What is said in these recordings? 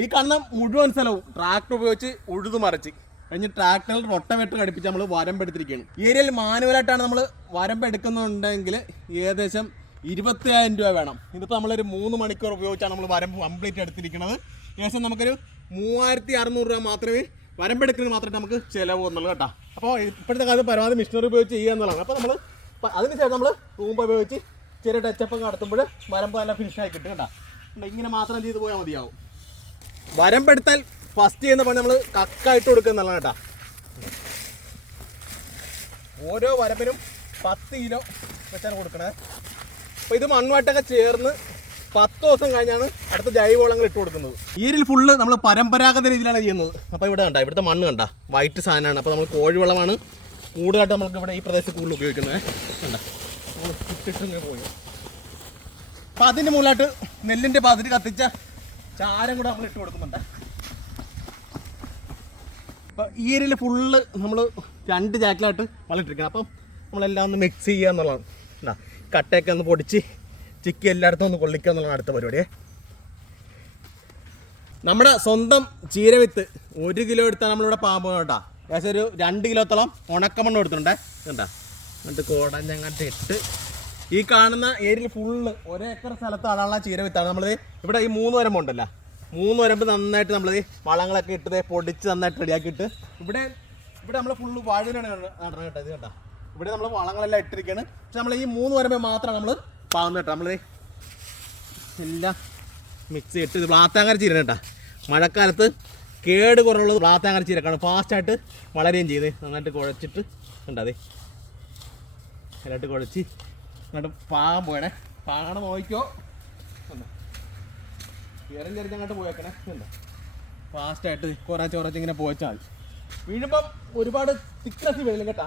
ഈ കണ്ണ മുഴുവൻ സ്ഥലവും ട്രാക്ടർ ഉപയോഗിച്ച് ഉഴുതു മറിച്ച്. കഴിഞ്ഞ് ട്രാക്ടറിൽ റൊട്ടവെട്ട് കടിപ്പിച്ച് നമ്മൾ വരമ്പെടുത്തിരിക്കുകയാണ് ഈ ഏരിയയിൽ മാനുവലായിട്ടാണ് നമ്മൾ വരമ്പെടുക്കുന്നുണ്ടെങ്കിൽ ഏകദേശം ഇരുപത്തിയായിരം രൂപ വേണം. ഇതിപ്പോൾ നമ്മളൊരു മൂന്ന് മണിക്കൂർ ഉപയോഗിച്ചാണ് നമ്മൾ വരമ്പ് കംപ്ലീറ്റ് എടുത്തിരിക്കുന്നത് ഏകദേശം നമുക്കൊരു മൂവായിരത്തി അറുന്നൂറ് രൂപ മാത്രമേ വരമ്പെടുക്കുന്നത് മാത്രമേ നമുക്ക് ചിലവ് വന്നുള്ളൂ കേട്ടോ. അപ്പോൾ ഇപ്പോഴത്തെ കാലത്ത് പരമാവധി മിഷനറി ഉപയോഗിച്ച് ചെയ്യുക എന്നുള്ളതാണ്. അപ്പോൾ നമ്മൾ അതിനുശേഷം നമ്മൾ തൂമ്പ ഉപയോഗിച്ച് ചെറിയ ടച്ചപ്പ് നടത്തുമ്പോൾ വരമ്പ് നല്ല ഫിനിഷായി കിട്ടും കേട്ടോ. ഇങ്ങനെ മാത്രം ചെയ്ത് പോയാൽ മതിയാവും. വരമ്പെടുത്താൽ ഫസ്റ്റ് ചെയ്യുന്ന പറഞ്ഞാൽ നമ്മൾ കക്കായിട്ട് കൊടുക്കുന്നതാണ് കേട്ടോ. ഓരോ വരമ്പിനും പത്ത് കിലോ വെച്ചാണ് കൊടുക്കണേ. അപ്പോൾ ഇത് മണ്ണുമായിട്ടൊക്കെ ചേർന്ന് പത്ത് ദിവസം കഴിഞ്ഞാണ് അടുത്ത ജൈവവളങ്ങൾ ഇട്ട് കൊടുക്കുന്നത്. ഈരിൽ ഫുള്ള് നമ്മൾ പരമ്പരാഗത രീതിയിലാണ് ചെയ്യുന്നത്. അപ്പോൾ ഇവിടെ കണ്ട ഇവിടുത്തെ മണ്ണ് കണ്ട വൈറ്റ് സാധനമാണ്. അപ്പോൾ നമ്മൾ കോഴിവളമാണ് കൂടുതലായിട്ട് നമുക്ക് ഇവിടെ ഈ പ്രദേശത്ത് കൂടുതൽ ഉപയോഗിക്കുന്നത്. കണ്ട പോയി. അപ്പോൾ അതിന്റെ മുകളിലായിട്ട് നെല്ലിന്റെ പാതിരി കത്തിച്ച ചാരം കൂടെ നമ്മൾ ഇട്ട് കൊടുക്കുന്നുണ്ട് അപ്പോൾ ഈ ഏരിയയിൽ ഫുള്ള് നമ്മൾ രണ്ട് ജാക്കിലായിട്ട് വളർത്തിരിക്കണം അപ്പം നമ്മളെല്ലാം ഒന്ന് മിക്സ് ചെയ്യുക എന്നുള്ളതാണ്. കട്ടയൊക്കെ ഒന്ന് പൊടിച്ച് ചിക്കി എല്ലായിടത്തും ഒന്ന് കൊള്ളിക്കുക എന്നുള്ളതാണ് അടുത്ത പരിപാടിയെ നമ്മുടെ സ്വന്തം ചീരവിത്ത് ഒരു കിലോ എടുത്താൽ നമ്മളിവിടെ പാമ്പ് കേട്ടോ. ഏകദേശം ഒരു രണ്ട് കിലോത്തോളം ഉണക്കമണ്ണ് കൊടുത്തിട്ടുണ്ടേ. കണ്ടാ? എന്നിട്ട് കോടഞ്ഞങ്ങട്ട് ഇട്ട് ഈ കാണുന്ന ഏരിയയിൽ ഫുള്ള് ഒരേക്കർ സ്ഥലത്ത് ചീര വിത്താണ്. നമ്മൾ ഇവിടെ ഈ മൂന്ന് വരമ്പുണ്ടല്ലോ മൂന്ന് വരമ്പ് നന്നായിട്ട് നമ്മൾ വളങ്ങളൊക്കെ ഇട്ടത് പൊടിച്ച് നന്നായിട്ട് റെഡിയാക്കിയിട്ട് ഇവിടെ ഇവിടെ നമ്മൾ ഫുള്ള് വാഴുന്നതാണ് നടണം കേട്ടോ. ഇത് കേട്ടോ ഇവിടെ നമ്മൾ വളങ്ങളെല്ലാം ഇട്ടിരിക്കുകയാണ് പക്ഷെ നമ്മൾ ഈ മൂന്ന് വരമ്പ് മാത്രമാണ് നമ്മൾ പാകുന്നത് കേട്ടോ. നമ്മൾ എല്ലാം മിക്സ് ചെയ്തിട്ട് ഇത് ബ്ലാത്താങ്കര ചീര കേട്ടോ. മഴക്കാലത്ത് കേട് കുറവുള്ളത് ബ്ലാത്താങ്കര ചീരക്കാണ്. ഫാസ്റ്റായിട്ട് വളരുകയും ചെയ്ത് നന്നായിട്ട് കുഴച്ചിട്ട് ഉണ്ടതേ നന്നായിട്ട് കുഴച്ച് എന്നിട്ട് പാകം പോയണേ പാകണ നോക്കിക്കോ. ചെറിയ അങ്ങോട്ട് പോയേക്കണേ. കണ്ടോ ഫാസ്റ്റായിട്ട് കുറച്ച് കുറച്ച് ഇങ്ങനെ പോയച്ചാൽ വീഴുമ്പം ഒരുപാട് തിക്നസ് വീഴും കേട്ടാ.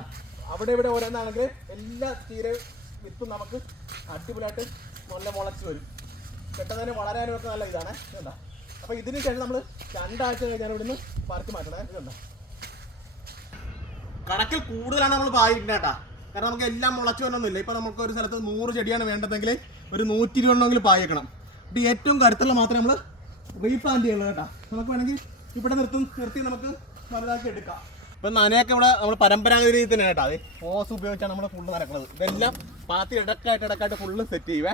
അവിടെ ഇവിടെ ഓരോന്നാണെങ്കിൽ എല്ലാ തീരെ വിത്തും നമുക്ക് അടിപൊളിയായിട്ട് നല്ല മുളച്ച് വരും. പെട്ടെന്ന് വളരാനും ഒക്കെ നല്ല ഇതാണ്. എന്താ അപ്പോൾ ഇതിന് ശേഷം നമ്മൾ രണ്ടാഴ്ച കഴിഞ്ഞാൽ ഇവിടുന്ന് പറിച്ച് മാറ്റണേ. ഇതെന്താ കണക്കിൽ കൂടുതലാണ് നമ്മൾ പായിരിക്കുന്നത് കേട്ടാ. കാരണം നമുക്ക് എല്ലാം മുളച്ചു വരണമെന്നില്ല. ഇപ്പം നമുക്ക് ഒരു സ്ഥലത്ത് നൂറ് ചെടിയാണ് വേണ്ടതെങ്കിൽ ഒരു നൂറ്റി ഇരുപതെണ്ണമെങ്കിലും പായക്കണം. ഇത് ഏറ്റവും കരുത്തുള്ള മാത്രമേ നമ്മൾ റീപ്ലാന്റ് ചെയ്യുള്ളൂ കേട്ടോ. നമുക്ക് വേണമെങ്കിൽ ഇവിടെ നിർത്തും നിർത്തി നമുക്ക് വലുതാക്കി എടുക്കാം. ഇപ്പം നനയൊക്കെ ഇവിടെ നമ്മൾ പരമ്പരാഗത രീതിയിൽ തന്നെ കേട്ടോ. അത് ഓസ് ഉപയോഗിച്ചാണ് നമ്മൾ ഫുള്ള് നടക്കുന്നത് ഇതെല്ലാം പാത്തി ഇടക്കായിട്ട് ഇടക്കായിട്ട് ഫുള്ള് സെറ്റ് ചെയ്യുവേ.